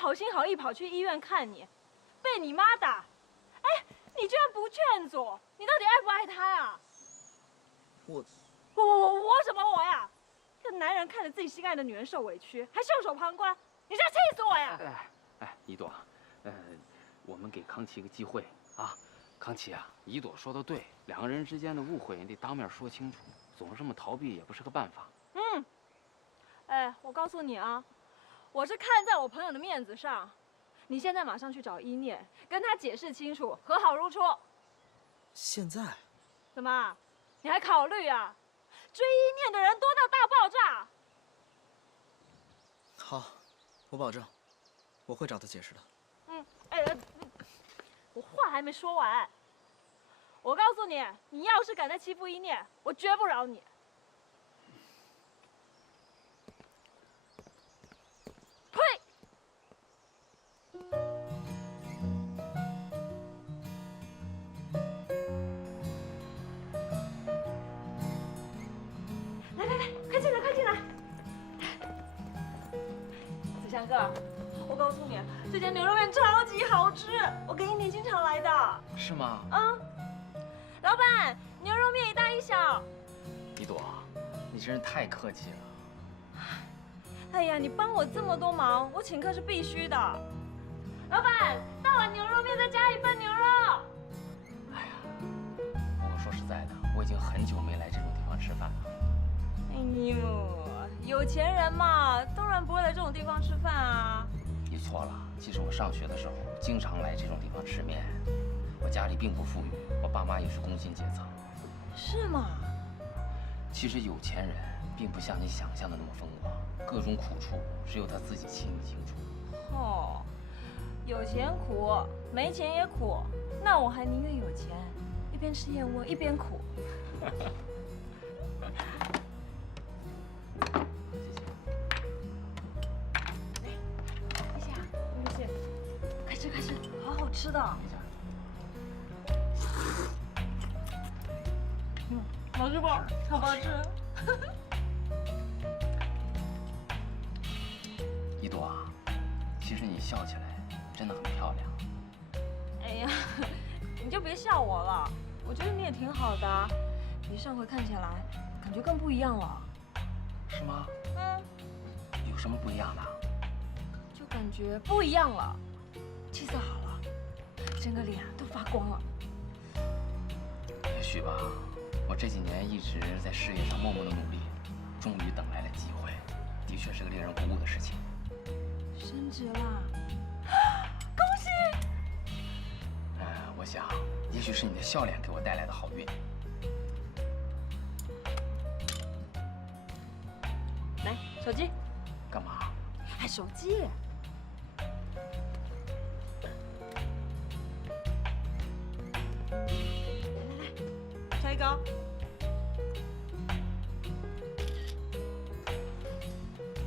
好心好意跑去医院看你，被你妈打，哎，你居然不劝阻，你到底爱不爱他呀？我什么我呀？这男人看着自己心爱的女人受委屈，还袖手旁观，你这样气死我呀！哎，一朵，我们给康琪一个机会啊！康琪啊，一朵说的对，两个人之间的误会你得当面说清楚，总是这么逃避也不是个办法。哎，我告诉你啊，我是看在我朋友的面子上，你现在马上去找伊念，跟他解释清楚，和好如初。现在？怎么？你还考虑啊？追伊念的人多到大爆炸。好，我保证，我会找他解释的。我话还没说完。我告诉你，你要是敢再欺负伊念，我绝不饶你。呸！来，快进来，快进来！子祥哥，我告诉你，这家牛肉面超级好吃，我跟伊念经常来的。是吗？老板，牛肉面一大一小。一朵，你真是太客气了。哎呀，你帮我这么多忙，我请客是必须的。老板，大碗牛肉面再加1份牛肉。哎呀，不过说实在的，我已经很久没来这种地方吃饭了。哎呦，有钱人嘛，当然不会来这种地方吃饭啊。你错了，其实我上学的时候经常来这种地方吃面。我家里并不富裕，我爸妈也是工薪阶层。是吗？其实有钱人并不像你想象的那么风光，各种苦处只有他自己心里清楚。哦，有钱苦，没钱也苦，那我还宁愿有钱，一边吃燕窝一边苦。谢谢。快吃快吃，好好吃的。好吃不？好不好吃？一朵啊，其实你笑起来真的很漂亮。哎呀，你就别笑我了，我觉得你也挺好的，比上回看起来感觉更不一样了。是吗？有什么不一样的？就感觉不一样了，气色好了，整个脸都发光了。也许吧。我这几年一直在事业上默默的努力，终于等来了机会，的确是个令人鼓舞的事情。升职啦！恭喜！我想，也许是你的笑脸给我带来的好运。来，手机。干嘛？哎，手机。来，下一个。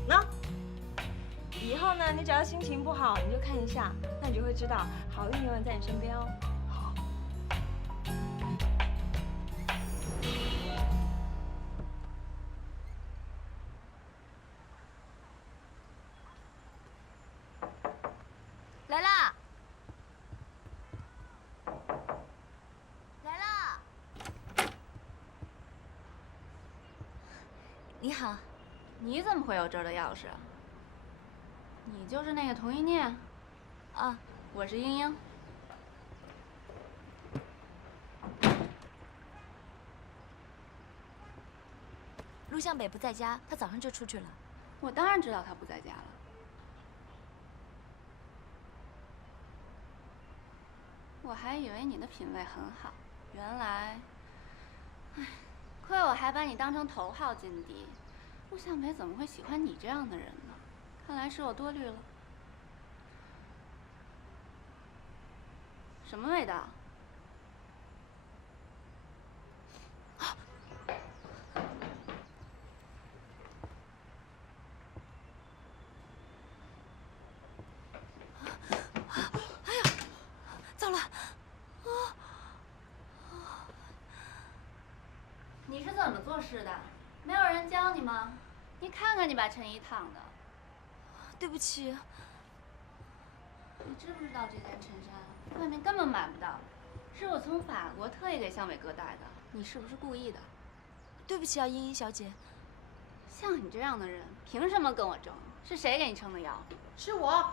喏，以后呢，你只要心情不好，你就看一下，那你就会知道好运永远在你身边哦。好。来啦！来啦！你好，你怎么会有这儿的钥匙啊？你就是那个童一念？啊，我是英英。陆向北不在家，他早上就出去了。我当然知道他不在家了。我还以为你的品味很好，原来，唉，亏我还把你当成头号劲敌。陆向北怎么会喜欢你这样的人呢？看来是我多虑了。什么味道？糟了！你是怎么做事的？没有人教你吗？你看看你把衬衣烫的。对不起。你知不知道这件衬衫外面根本买不到，是我从法国特意给向伟哥带的。你是不是故意的？对不起啊，茵茵小姐。像你这样的人，凭什么跟我争？是谁给你撑的腰？是我。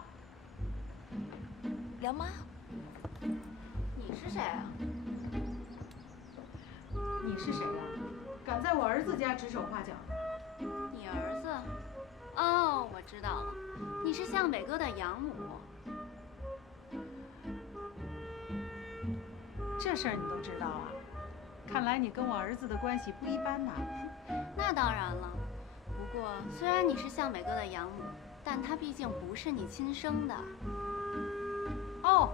梁妈，你是谁啊？你是谁呀？敢在我儿子家指手画脚？你儿子？哦，我知道了，你是向北哥的养母。这事儿你都知道啊？看来你跟我儿子的关系不一般呐。那当然了，不过虽然你是向北哥的养母，但他毕竟不是你亲生的。哦，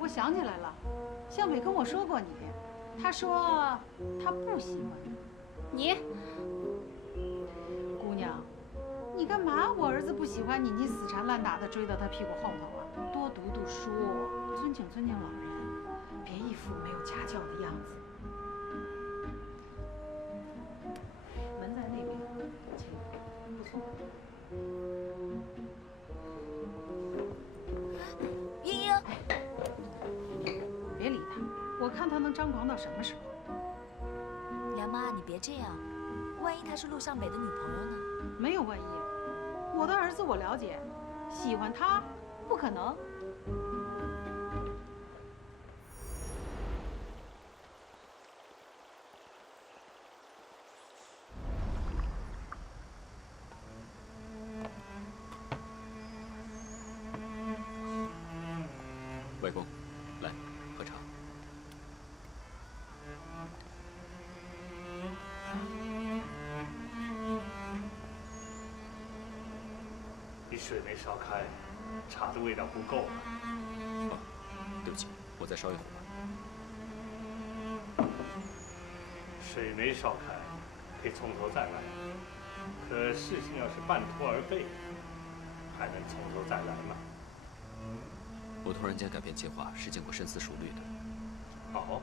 我想起来了，向北跟我说过你，他说他不喜欢你。姑娘，你干嘛？我儿子不喜欢你，你死缠烂打的追到他屁股后头啊！多读读书，尊敬尊敬老人，别一副没有家教的样子。门在那边，请，不错。茵茵，别理他，我看他能张狂到什么时候。梁妈，你别这样，万一她是陆向北的女朋友呢？没有万一，我的儿子我了解，喜欢他不可能。外公，来喝茶。你水没烧开，茶的味道不够啊。哦，对不起，我再烧一会儿。水没烧开，可以从头再来。可事情要是半途而废，还能从头再来吗？我突然间改变计划，是经过深思熟虑的。好。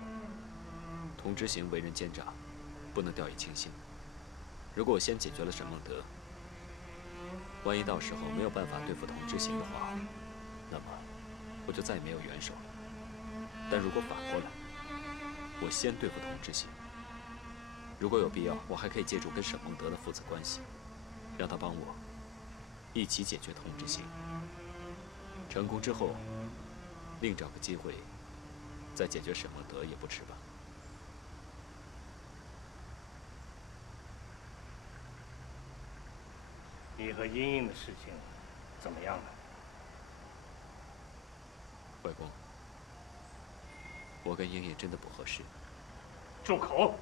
童之行为人奸诈，不能掉以轻心。如果我先解决了沈梦德，万一到时候没有办法对付童之行的话，那么我就再也没有援手了。但如果反过来，我先对付童之行，如果有必要，我还可以借助跟沈梦德的父子关系，让他帮我一起解决童之行。成功之后，另找个机会再解决沈梦德也不迟吧。你和茵茵的事情怎么样了？外公，我跟茵茵真的不合适。住口！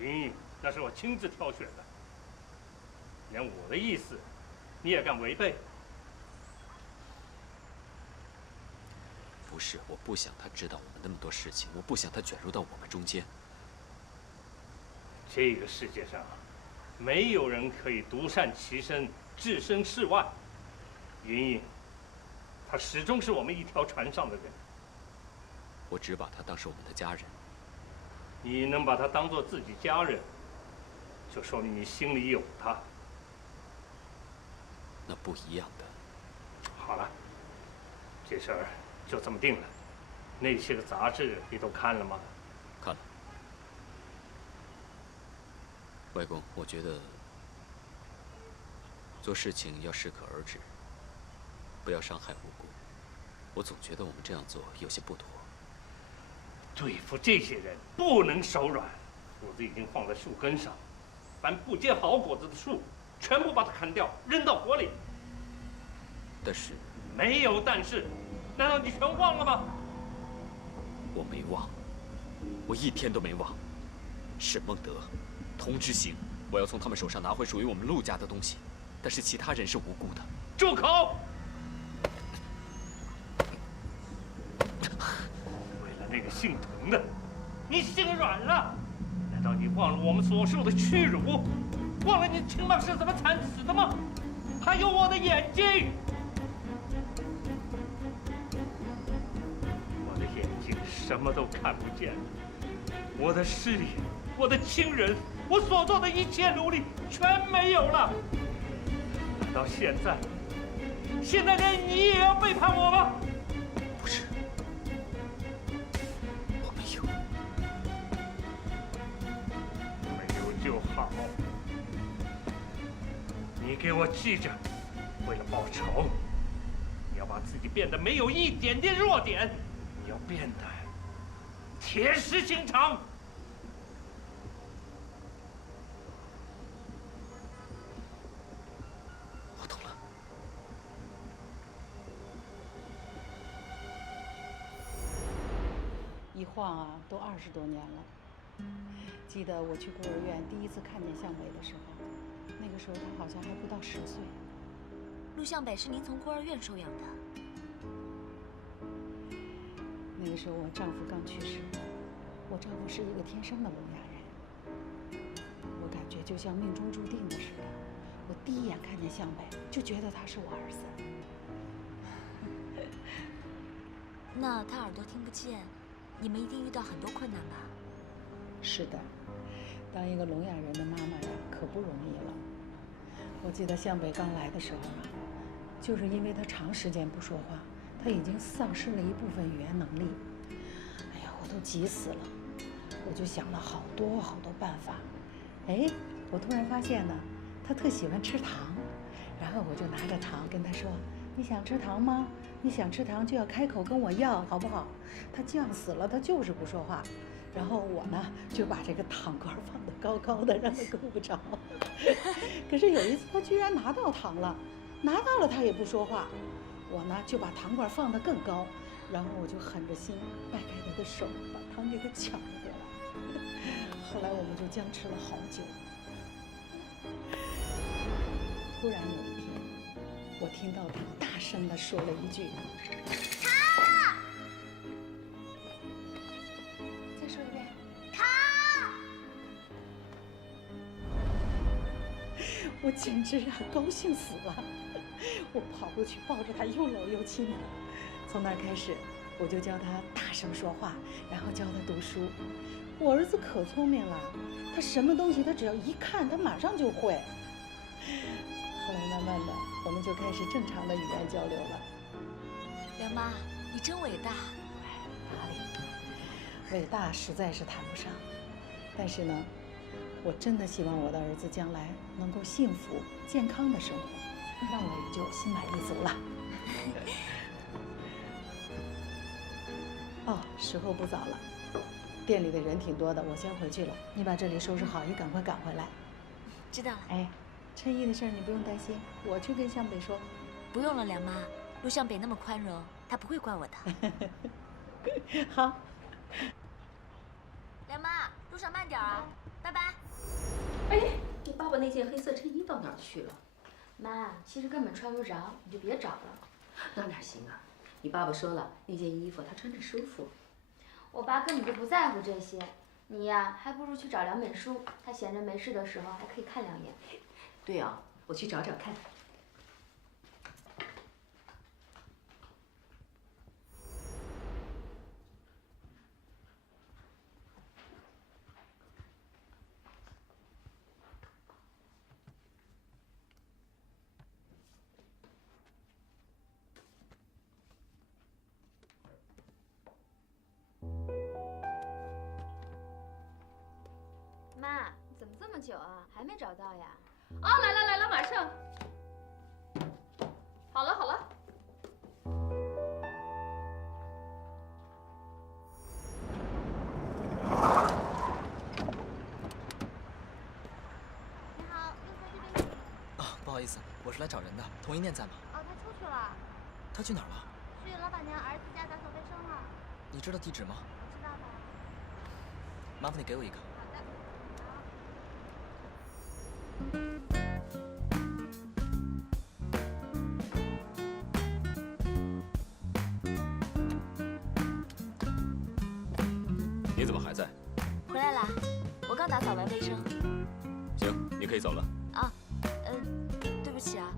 茵茵那是我亲自挑选的，连我的意思你也敢违背？不是，我不想他知道我们那么多事情，我不想他卷入到我们中间。这个世界上，没有人可以独善其身、置身事外。茵茵，她始终是我们一条船上的人。我只把她当是我们的家人。你能把她当做自己家人，就说明你心里有她。那不一样的。好了，这事儿就这么定了。那些个杂志你都看了吗？看了。外公，我觉得做事情要适可而止，不要伤害无辜。我总觉得我们这样做有些不妥。对付这些人不能手软，斧子已经放在树根上，凡不结好果子的树，全部把它砍掉，扔到火里。但是没有但是，难道你全忘了吗？我没忘，我一天都没忘。沈梦德、童之行，我要从他们手上拿回属于我们陆家的东西，但是其他人是无辜的。住口！为了那个姓童的，你心软了？难道你忘了我们所受的屈辱？忘了你亲妈是怎么惨死的吗？还有我的眼睛，我的眼睛什么都看不见了，我的事业，我的亲人，我所做的一切努力全没有了。难道现在现在连你也要背叛我吗？不是，我没有。没有就好。你给我记着，为了报仇，你要把自己变得没有一点点弱点，你要变得铁石心肠。我懂了。一晃啊，都20多年了。记得我去孤儿院第一次看见向北的时候，那个时候他好像还不到10岁。陆向北是您从孤儿院收养的？那个时候我丈夫刚去世，我丈夫是一个天生的聋哑人，我感觉就像命中注定的似的。我第一眼看见向北，就觉得他是我儿子。那他耳朵听不见，你们一定遇到很多困难吧？是的，当一个聋哑人的妈妈呀，可不容易了。我记得向北刚来的时候啊，就是因为他长时间不说话，他已经丧失了一部分语言能力。哎呀，我都急死了，我就想了好多办法。哎，我突然发现呢，他特喜欢吃糖，然后我就拿着糖跟他说：“你想吃糖吗？你想吃糖就要开口跟我要，好不好？”他犟死了，他就是不说话。然后我呢，就把这个糖罐放得高高的，让他够不着。可是有一次，他居然拿到糖了，拿到了他也不说话。我呢，就把糖罐放得更高，然后我就狠着心掰开他的手，把糖给他抢了过来。后来我们就僵持了好久。突然有一天，我听到他大声地说了一句：“糖！”再说一遍，糖！我简直啊高兴死了！我跑过去抱着他又搂又亲。从那开始，我就教他大声说话，然后教他读书。我儿子可聪明了，他什么东西他只要一看，他马上就会。后来慢慢的，我们就开始正常的语言交流了。梁妈，你真伟大。哪里？伟大实在是谈不上，但是呢，我真的希望我的儿子将来能够幸福健康的生活，那我也就心满意足了。哦，时候不早了，店里的人挺多的，我先回去了。你把这里收拾好，也赶快赶回来。知道了。哎，琛衣的事儿你不用担心，我去跟向北说。不用了，梁妈，陆向北那么宽容，他不会怪我的。好。梁妈，路上慢点啊，拜拜。哎，你爸爸那件黑色衬衣到哪儿去了？妈，其实根本穿不着，你就别找了。那哪行啊？你爸爸说了，那件衣服他穿着舒服。我爸根本就不在乎这些，你呀，还不如去找两本书，他闲着没事的时候还可以看2眼。对啊，我去找找看。妈，怎么这么久啊？还没找到呀？啊，来了，马上。好了。你好，又在这边。啊，不好意思，我是来找人的。童一念在吗？哦，他出去了，他去哪儿了？去老板娘儿子家打扫卫生了。你知道地址吗？知道的。麻烦你给我一个。好的。你怎么还在？回来啦，我刚打扫完卫生。行，你可以走了。啊，对不起啊，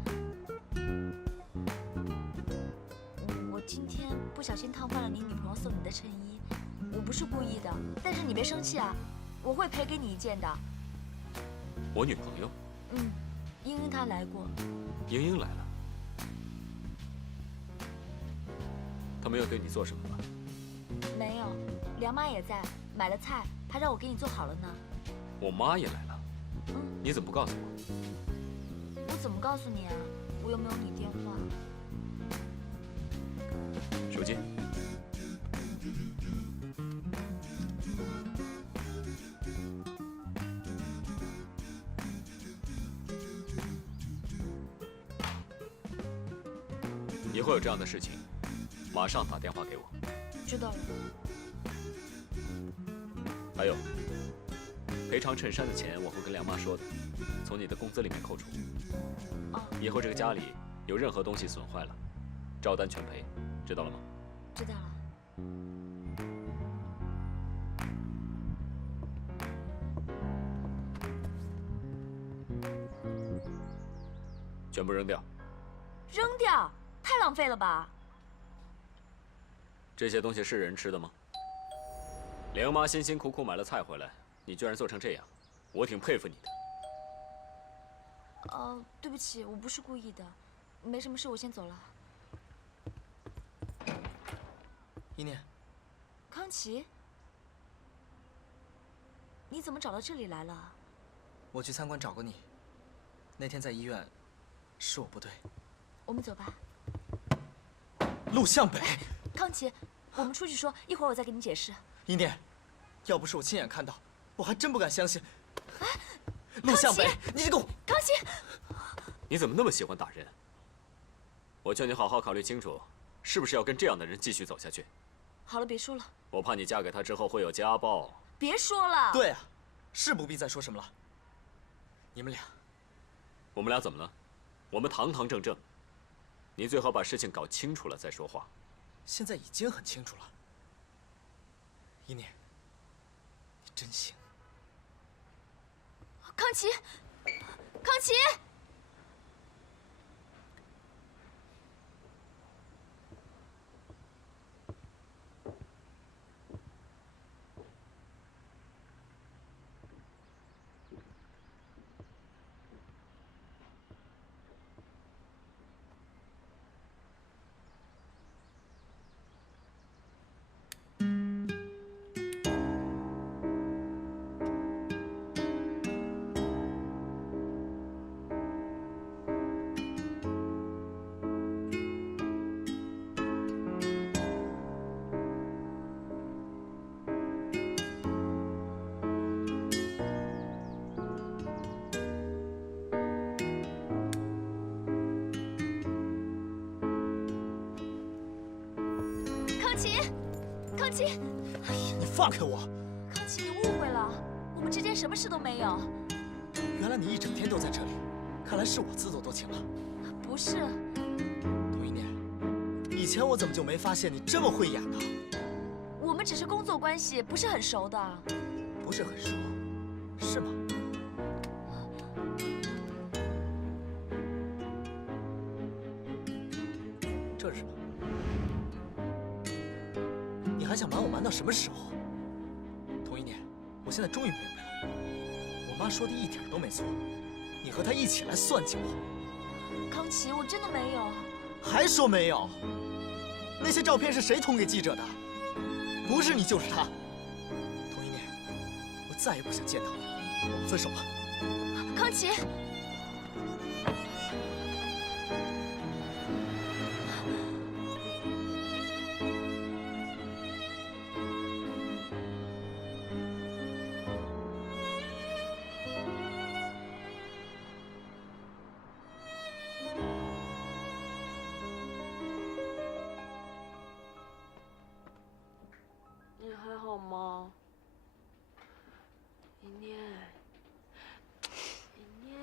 我今天不小心烫坏了你女朋友送你的衬衣，我不是故意的，但是你别生气啊，我会赔给你一件的。我女朋友？嗯，英英她来过。英英来了。他没有对你做什么吧？没有，梁妈也在，买了菜，还让我给你做好了呢。我妈也来了。你怎么不告诉我？我怎么告诉你啊？我又没有你电话。手机。以后有这样的事情，马上打电话给我。知道了。还有，赔偿衬衫的钱我会跟梁妈说的，从你的工资里面扣除。以后这个家里有任何东西损坏了，照单全赔，知道了吗？知道了。全部扔掉。扔掉？太浪费了吧！这些东西是人吃的吗？梁妈辛辛苦苦买了菜回来，你居然做成这样，我挺佩服你的。对不起，我不是故意的，没什么事，我先走了。一念，康琪，你怎么找到这里来了？我去餐馆找过你，那天在医院，是我不对。我们走吧。陆向北，康琪，我们出去说，一会儿我再给你解释。一念，要不是我亲眼看到，我还真不敢相信。陆向北，你这个……康琪，你怎么那么喜欢打人？我劝你好好考虑清楚，是不是要跟这样的人继续走下去？好了，别说了。我怕你嫁给他之后会有家暴。别说了。对啊，是不必再说什么了。你们俩，我们俩怎么了？我们堂堂正正。你最好把事情搞清楚了再说话。现在已经很清楚了。一念，你真行。康琪，康琪。康琪，哎呀，你放开我！康琪，你误会了，我们之间什么事都没有。原来你一整天都在这里，看来是我自作多情了。不是。童一念，以前我怎么就没发现你这么会演呢？我们只是工作关系，不是很熟的。不是很熟，是吗？这是什么？你还想瞒我瞒到什么时候？童一念，我现在终于明白了，我妈说的一点都没错，你和她一起来算计我。康琪，我真的没有。还说没有？那些照片是谁捅给记者的？不是你就是他。童一念，我再也不想见到你，我们分手吧。康琪。你还好吗？一念，一念，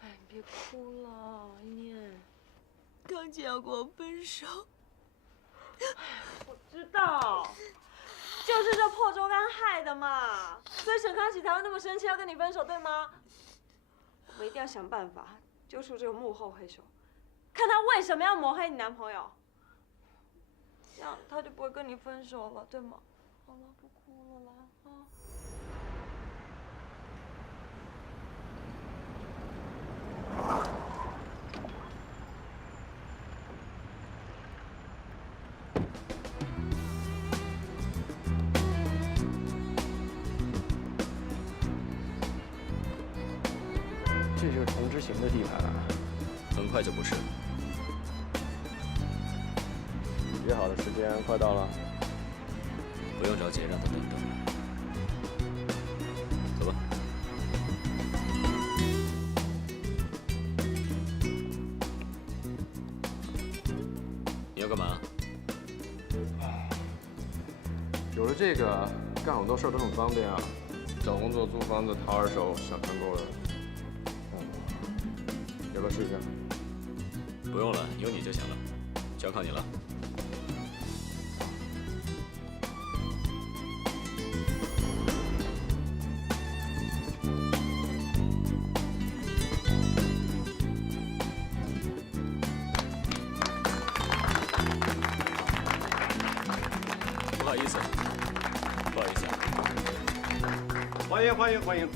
哎，你别哭了，一念。康琪要跟我分手。我知道，就是这破周刊害的嘛，所以沈康喜才会那么生气，要跟你分手，对吗？我们一定要想办法揪出这个幕后黑手，看他为什么要抹黑你男朋友。这样他就不会跟你分手了，对吗？好了，不哭了，来啊！这就是童之行的地盘啊！很快就不是了。约好的时间快到了，不用着急，让他等等。走吧。你要干嘛？有了这个，干很多事儿都很方便啊。找工作、租房子、淘二手，想团购的。要不要试一下？不用了，有你就行了，全靠你了。不好意思，不好意思啊。欢迎。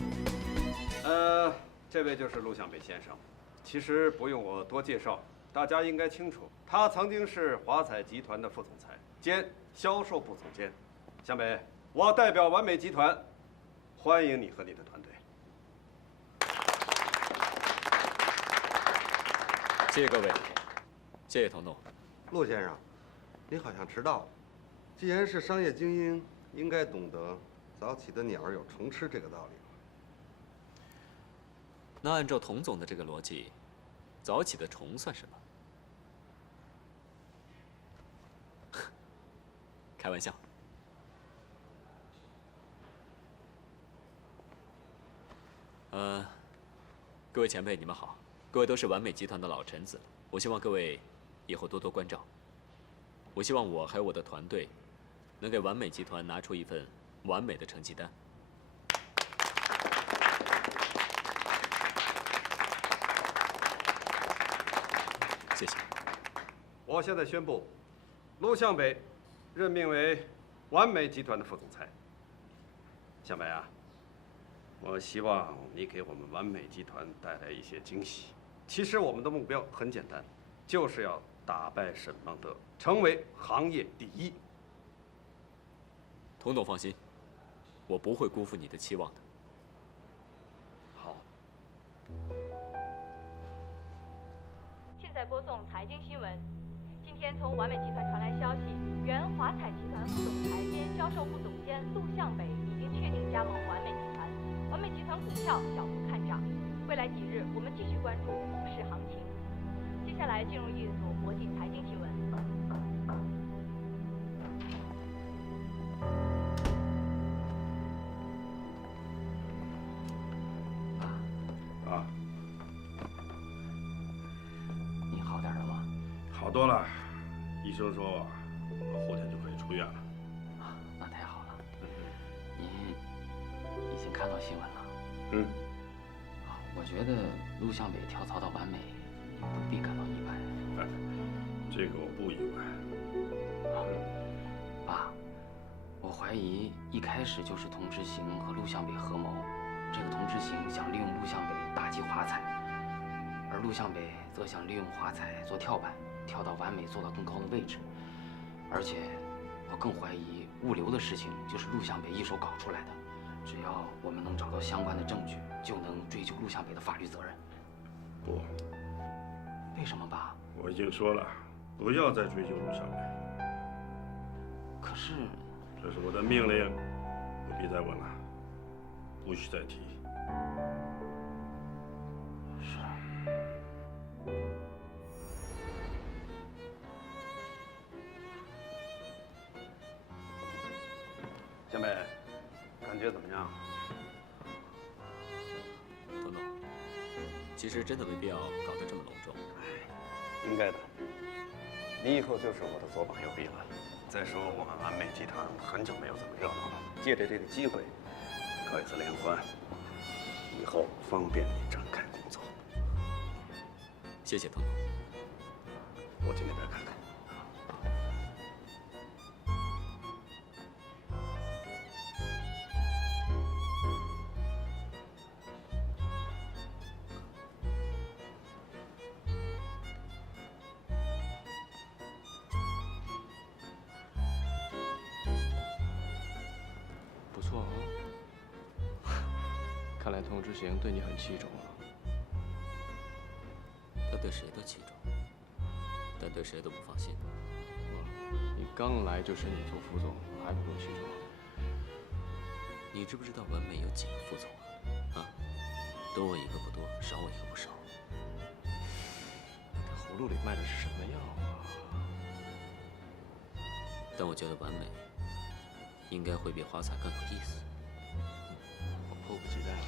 这位就是陆向北先生。其实不用我多介绍，大家应该清楚，他曾经是华彩集团的副总裁兼销售部总监。向北，我代表完美集团，欢迎你和你的团队。谢谢各位，谢谢童总。陆先生，你好像迟到了。既然是商业精英，应该懂得早起的鸟儿有虫吃这个道理。那按照童总的这个逻辑，早起的虫算什么？开玩笑。各位前辈，你们好，各位都是完美集团的老臣子，我希望各位以后多多关照。我希望我还有我的团队，能给完美集团拿出一份完美的成绩单。谢谢。我现在宣布，陆向北任命为完美集团的副总裁。向北啊，我希望你给我们完美集团带来一些惊喜。其实我们的目标很简单，就是要打败沈孟德，成为行业第一。童总放心，我不会辜负你的期望的。好。现在播送财经新闻。今天从完美集团传来消息，原华彩集团副总裁兼销售部总监陆向北已经确定加盟完美集团，完美集团股票小幅看涨。未来几日，我们继续关注股市行情。接下来进入一组国际财经新闻。啊，你好点了吗？好多了，医生说我后天就可以出院了。啊，那太好了。您已经看到新闻了？嗯。啊，我觉得陆向北跳槽到完美，你不必感到意外。哎，这个我不意外。啊，爸，我怀疑一开始就是童之行和陆向北合谋。这个童之行想利用陆向北打击华彩，而陆向北则想利用华彩做跳板，跳到完美做到更高的位置。而且，我更怀疑物流的事情就是陆向北一手搞出来的。只要我们能找到相关的证据，就能追究陆向北的法律责任。不。为什么，爸？我已经说了，不要再追究陆向北。可是，这是我的命令，不必再问了，不许再提。是。向北，感觉怎么样？童总，其实真的没必要搞得这么隆重。应该的。你以后就是我的左膀右臂了。再说我们完美集团很久没有这么热闹了，借着这个机会，搞一次联欢，以后方便你展开工作。谢谢童总。我去那边看看。不错哦，看来童之行对你很器重了。对谁都器重，但对谁都不放心。你刚来就升你做副总，还不够器重？你知不知道完美有几个副总啊？多我一个不多，少我一个不少。这葫芦里卖的是什么药啊？但我觉得完美应该会比华彩更有意思。我迫不及待了。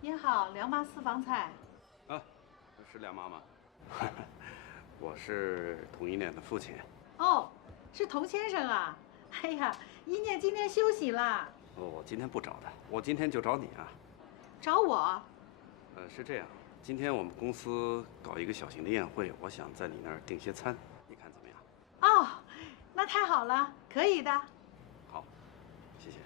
您好，梁妈私房菜。啊，是梁妈妈。我是童一念的父亲。哦，是童先生啊。哎呀，一念今天休息啦。我今天不找他，我今天就找你啊。找我？是这样，今天我们公司搞一个小型的宴会，我想在你那儿订些餐，你看怎么样？哦，那太好了，可以的。好，谢谢。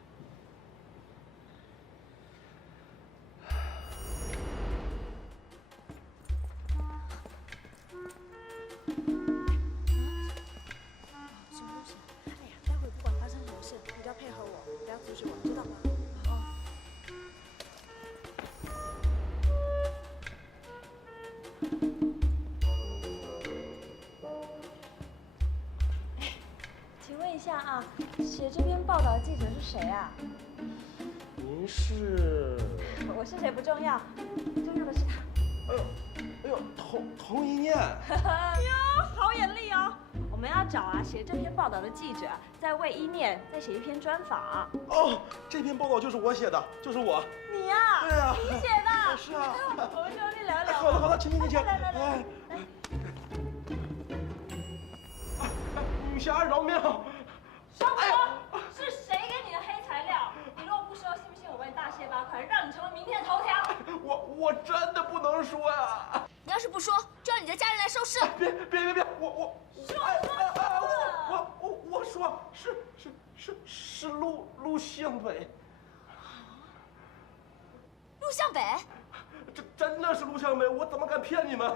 什么东西？哎呀，待会不管发生什么事，你都要配合我，不要阻止我，知道吗？哦。请问一下啊，写这篇报道的记者是谁啊？您是？我是谁不重要，重要的是他。哎呦，童一念。哟，好眼力哦！我们要找啊写这篇报道的记者，再为一念再写一篇专访。哦，这篇报道就是我写的，就是我。你呀？对呀。你写的？是啊。我们就来聊聊。好的，请。来。女侠饶命！说不说？是谁给你的黑材料？你如果不说，信不信我把你大卸8块，让你成为明天的头条？我真的不能说呀！你要是不说，就让你的家人来收尸！别！我说是陆向北。陆向北？这真的是陆向北，我怎么敢骗你们？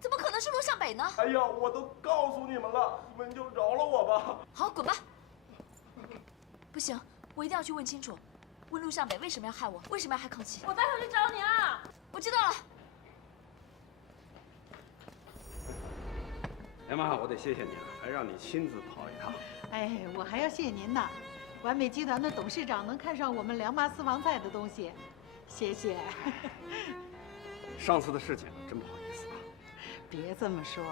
怎么可能是陆向北呢？哎呀，我都告诉你们了，你们就饶了我吧。好，滚吧！不行，我一定要去问清楚，问陆向北为什么要害我，为什么要害康熙。我待会去找你啦。我知道了。梁妈，我得谢谢你了，还让你亲自跑一趟。哎，我还要谢谢您呢。完美集团的董事长能看上我们梁妈私房菜的东西，谢谢。上次的事情真不好意思啊。别这么说，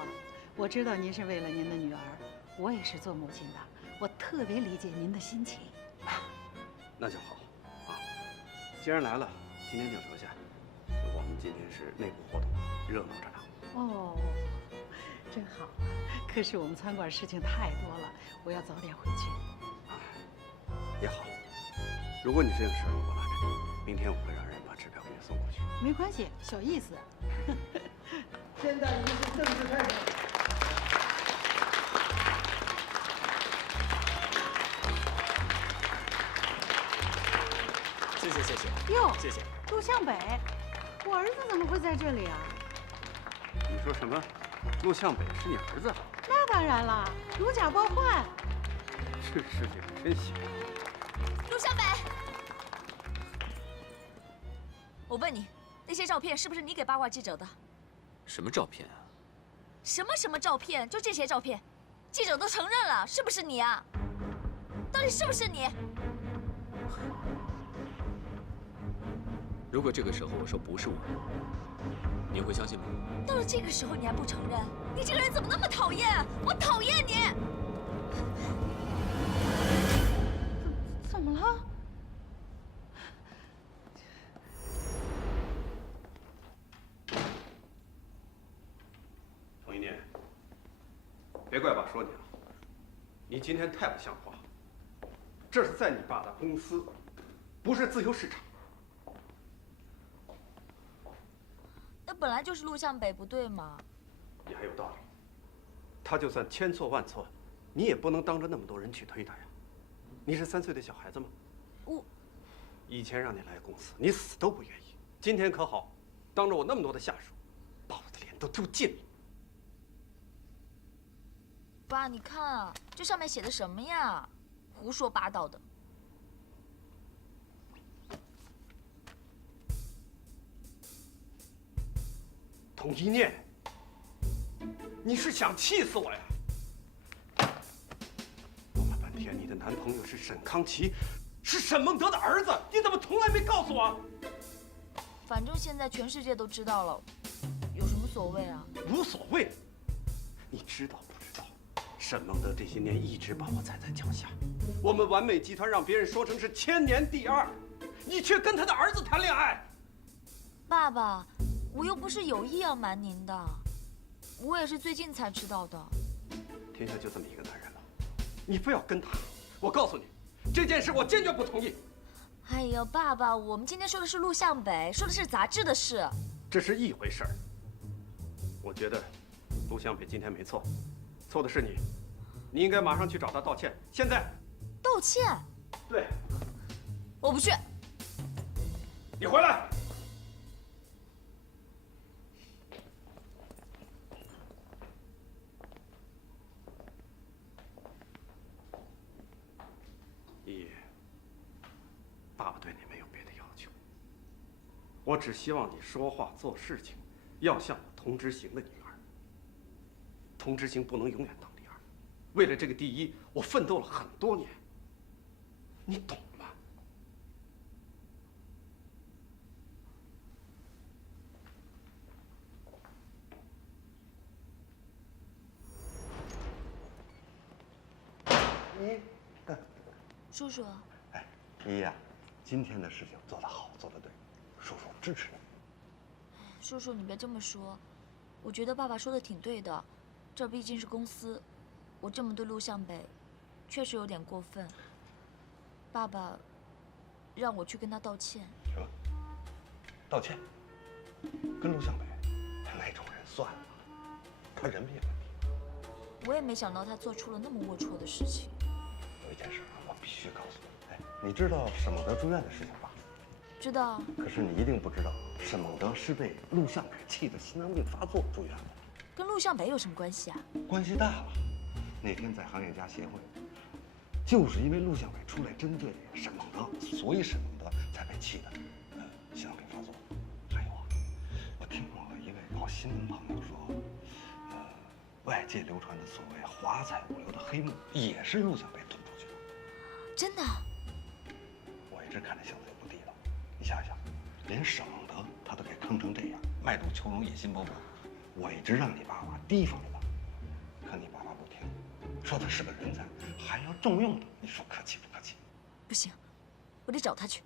我知道您是为了您的女儿，我也是做母亲的，我特别理解您的心情。那就好啊，既然来了，今天就留下。我们今天是内部活动，热闹着呢。哦，真好。可是我们餐馆事情太多了，我要早点回去。也好，如果你这样事儿我拉着你，明天我会让人把支票给你送过去。没关系，小意思。现在仪式正式开始。谢谢。哟，谢谢。陆向北，我儿子怎么会在这里啊？你说什么？陆向北是你儿子？那当然了，如假包换。这世界上真邪。陆向北，我问你，那些照片是不是你给八卦记者的？什么照片啊？什么照片？就这些照片，记者都承认了，是不是你啊？到底是不是你？如果这个时候我说不是我，你会相信吗？到了这个时候你还不承认？你这个人怎么那么讨厌？我讨厌你！怎么了？童一念，别怪爸说你了，你今天太不像话。这是在你爸的公司，不是自由市场。那本来就是陆向北不对嘛。你还有道理。他就算千错万错，你也不能当着那么多人去推他呀。你是3岁的小孩子吗？我以前让你来公司，你死都不愿意。今天可好，当着我那么多的下属，都给我进来！爸，你看啊，这上面写的什么呀？胡说八道的。童一念，你是想气死我呀？弄了半天，你的男朋友是沈康琪，是沈孟德的儿子，你怎么从来没告诉我？反正现在全世界都知道了，有什么所谓啊？无所谓。你知道不知道？沈孟德这些年一直把我踩在脚下，我们完美集团让别人说成是千年第二，你却跟他的儿子谈恋爱。爸爸，我又不是有意要瞒您的，我也是最近才知道的。天下就这么一个男人了，你非要跟他，我告诉你，这件事我坚决不同意。哎呀，爸爸，我们今天说的是录像北，说的是杂志的事，这是一回事儿。我觉得录像北今天没错，错的是你，你应该马上去找他道歉。现在道歉？对，我不去。你回来。依依，爸爸对你没有别的要求，我只希望你说话做事情要像我童之行的女儿。童之行不能永远当第二，为了这个第一，我奋斗了很多年，你懂吗？依，叔叔，哎，依依啊，今天的事情做得好，做得对，叔叔支持你。叔叔，你别这么说，我觉得爸爸说的挺对的，这毕竟是公司，我这么对录像北，确实有点过分。爸爸让我去跟他道歉。什么？道歉？跟录像北那种人算了，他人品问题。我也没想到他做出了那么龌龊的事情。有一件事我必须告诉你，哎，你知道沈孟德住院的事情吧？知道。可是你一定不知道，沈孟德是被录像北气得心脏病发作住院的。跟录像北有什么关系啊？关系大了。那天在行业家协会，就是因为录像北出来针对沈孟德，所以沈孟德才被气得心脏病发作。还有啊，我听我一位老新闻朋友说，外界流传的所谓华彩物流的黑幕，也是录像北捅出去的。真的？我一直看这小子就不地道。你想想，连沈孟德他都给坑成这样，卖杜秋荣野心勃勃。我一直让你爸爸提防着他，可你爸爸不听，说他是个人才，还要重用他。你说可气不可气？不行，我得找他去。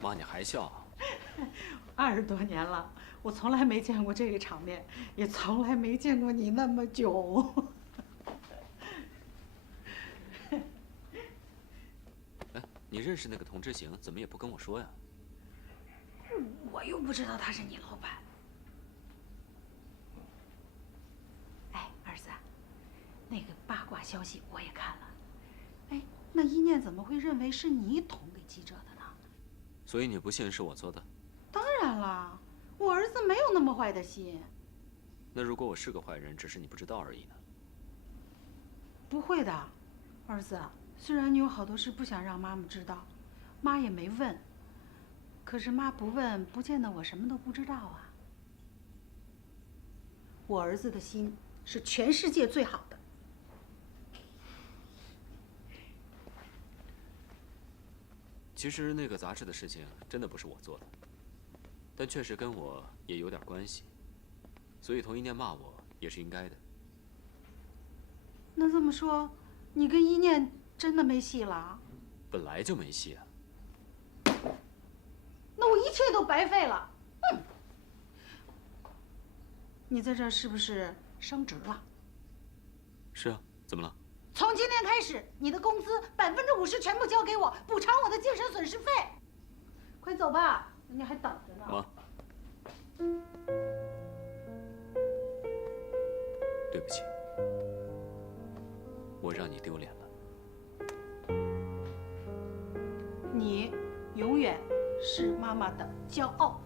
妈，你还笑啊20多年了，我从来没见过这个场面，也从来没见过你那么久。哎，你认识那个童之行，怎么也不跟我说呀？我又不知道他是你老板。哎，儿子，那个八卦消息我也看了。哎，那一念怎么会认为是你捅给记者的呢？所以你不信是我做的？当然了，我儿子没有那么坏的心。那如果我是个坏人，只是你不知道而已呢？不会的，儿子，虽然你有好多事不想让妈妈知道，妈也没问。可是妈不问，不见得我什么都不知道啊。我儿子的心是全世界最好的。其实那个杂志的事情真的不是我做的，但确实跟我也有点关系，所以童一念骂我也是应该的。那这么说，你跟一念真的没戏了？本来就没戏啊。那我一切都白费了。嗯，你在这儿是不是升职了？是啊，怎么了？从今天开始，你的工资50%全部交给我，补偿我的精神损失费。快走吧，人家还等着呢。妈，对不起。我让你丢脸了。你永远是妈妈的骄傲。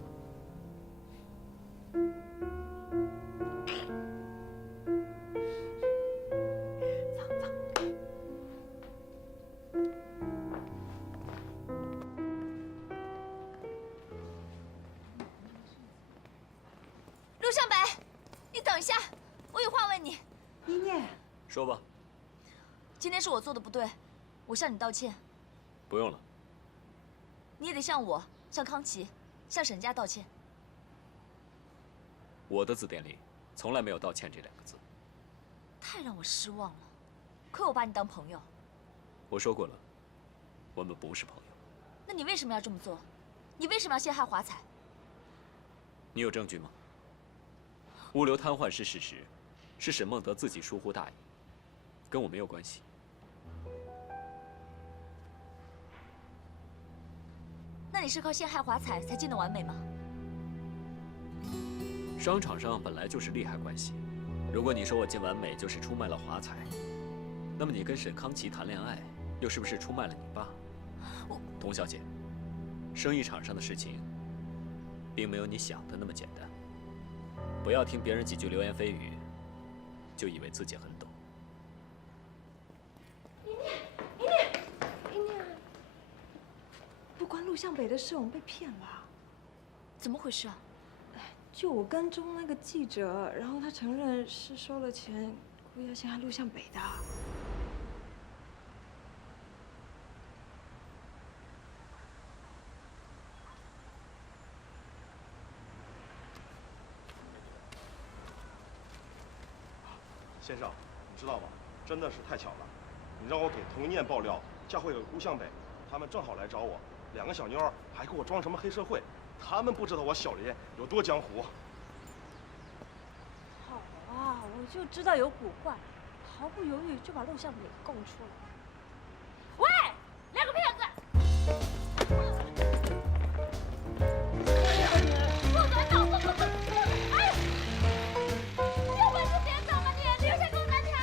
陆向北，你等一下，我有话问你。一念，说吧。今天是我做的不对，我向你道歉。不用了。你也得向我、向康琪、向沈家道歉。我的字典里从来没有道歉这2个字。太让我失望了，亏我把你当朋友。我说过了，我们不是朋友。那你为什么要这么做？你为什么要陷害华彩？你有证据吗？物流瘫痪是事实，是沈梦德自己疏忽大意，跟我没有关系。那你是靠陷害华彩才进的完美吗？商场上本来就是利害关系，如果你说我进完美就是出卖了华彩，那么你跟沈康琪谈恋爱，又是不是出卖了你爸？童小姐，生意场上的事情，并没有你想的那么简单。不要听别人几句流言蜚语，就以为自己很懂。一念，不关陆向北的事，我们被骗了。怎么回事啊？就我跟踪那个记者，然后他承认是收了钱，故意要陷害陆向北的。先生，你知道吗？真的是太巧了，你让我给童一念爆料，佳慧有陆向北，他们正好来找我，2个小妞儿还给我装什么黑社会，他们不知道我小林有多江湖。好啊，我就知道有古怪，毫不犹豫就把陆向北供出来。喂，2个骗子！不准走！不！哎！你有本事别走嘛你！留下给我站起来！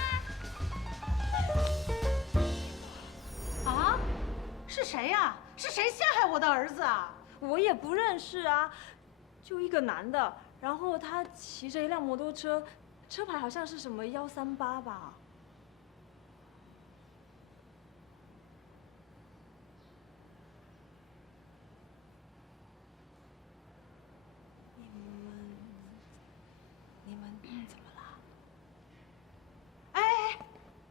啊？是谁呀？是谁陷害我的儿子啊？我也不认识啊，就一个男的，然后他骑着一辆摩托车，车牌好像是什么138吧。你们怎么了？哎，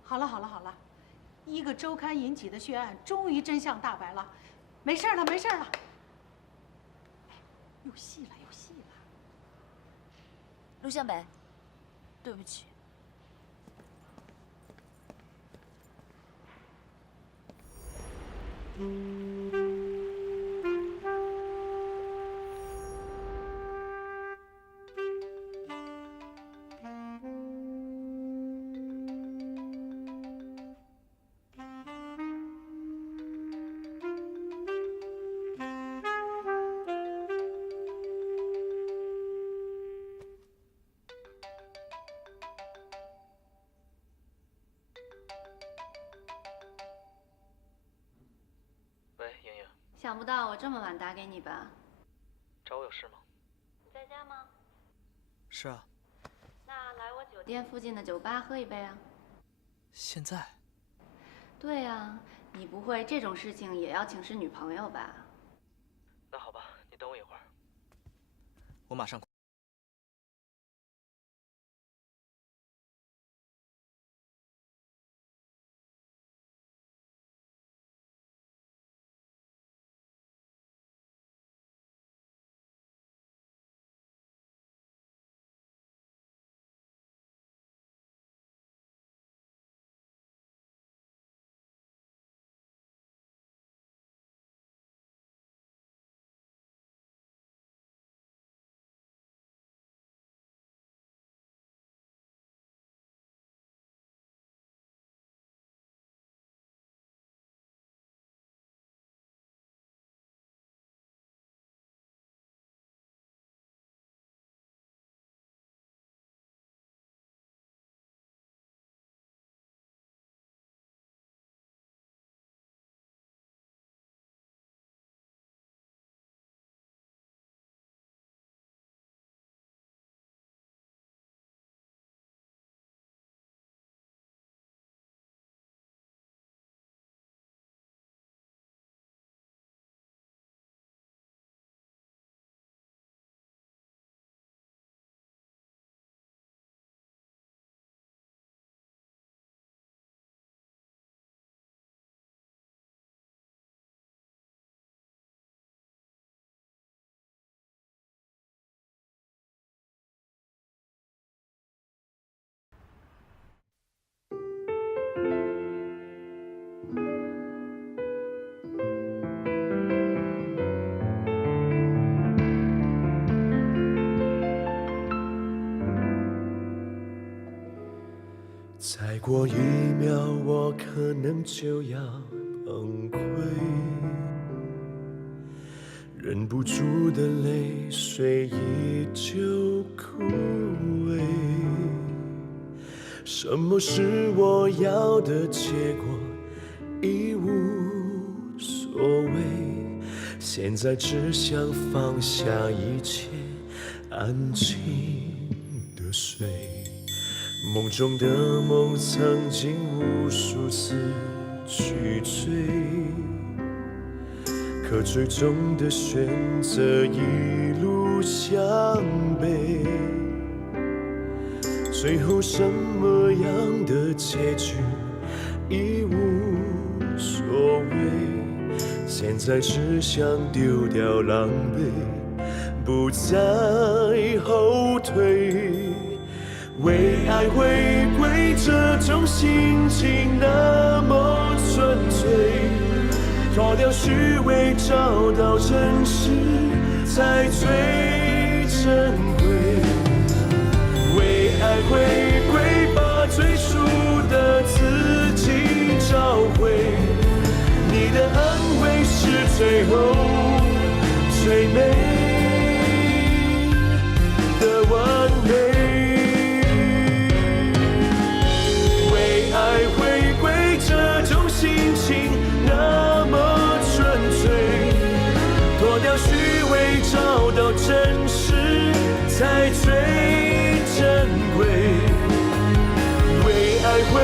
好了好了好了，一个周刊引起的血案，终于真相大白了，没事了没事了。有戏了有戏了。陆向北，对不起。想不到我这么晚打给你吧？找我有事吗？你在家吗？是啊。那来我酒店附近的酒吧喝一杯啊。现在？对啊，你不会这种事情也要请示女朋友吧？那好吧，你等我一会儿，我马上。再过1秒，我可能就要崩溃，忍不住的泪水依旧枯萎。什么是我要的结果？已无所谓。现在只想放下一切，安静的睡。梦中的梦曾经无数次去追，可最终的选择一路向北。最后什么样的结局已无所谓，现在只想丢掉狼狈，不再后退。为爱回归这种心情那么纯粹，脱掉虚伪，找到真实才最珍贵。为爱回归，把最初的自己找回，你的安慰是最后最美的完美。为爱回归这种心情那么纯粹，脱掉虚伪，找到真实才最珍贵。为爱回